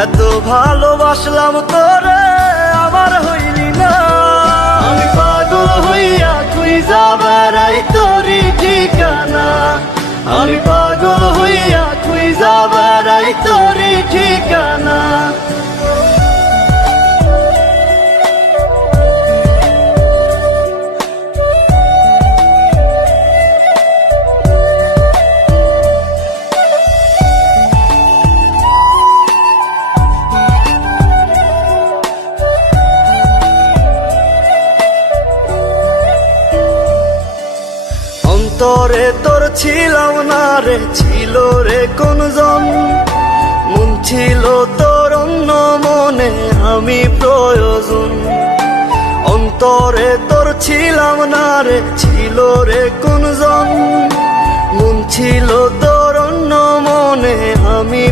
এত ভালোবাসলাম তোরে আমার হইলি না। আমি পাগল হইয়া খুঁজা বেড়াই তোরি ঠিকানা, আমি পাগল হইয়া খুঁজা বেড়াই তোরি ঠিকানা। অন্তরে তোর ছিলাম না রে, ছিল রে কোনজন, মন ছিল তোর অন্য মনে আমি প্রয়োজন। অন্তরে তোর ছিলাম না রে, ছিল রে কোনজন, মন ছিল তোর অন্য মনে আমি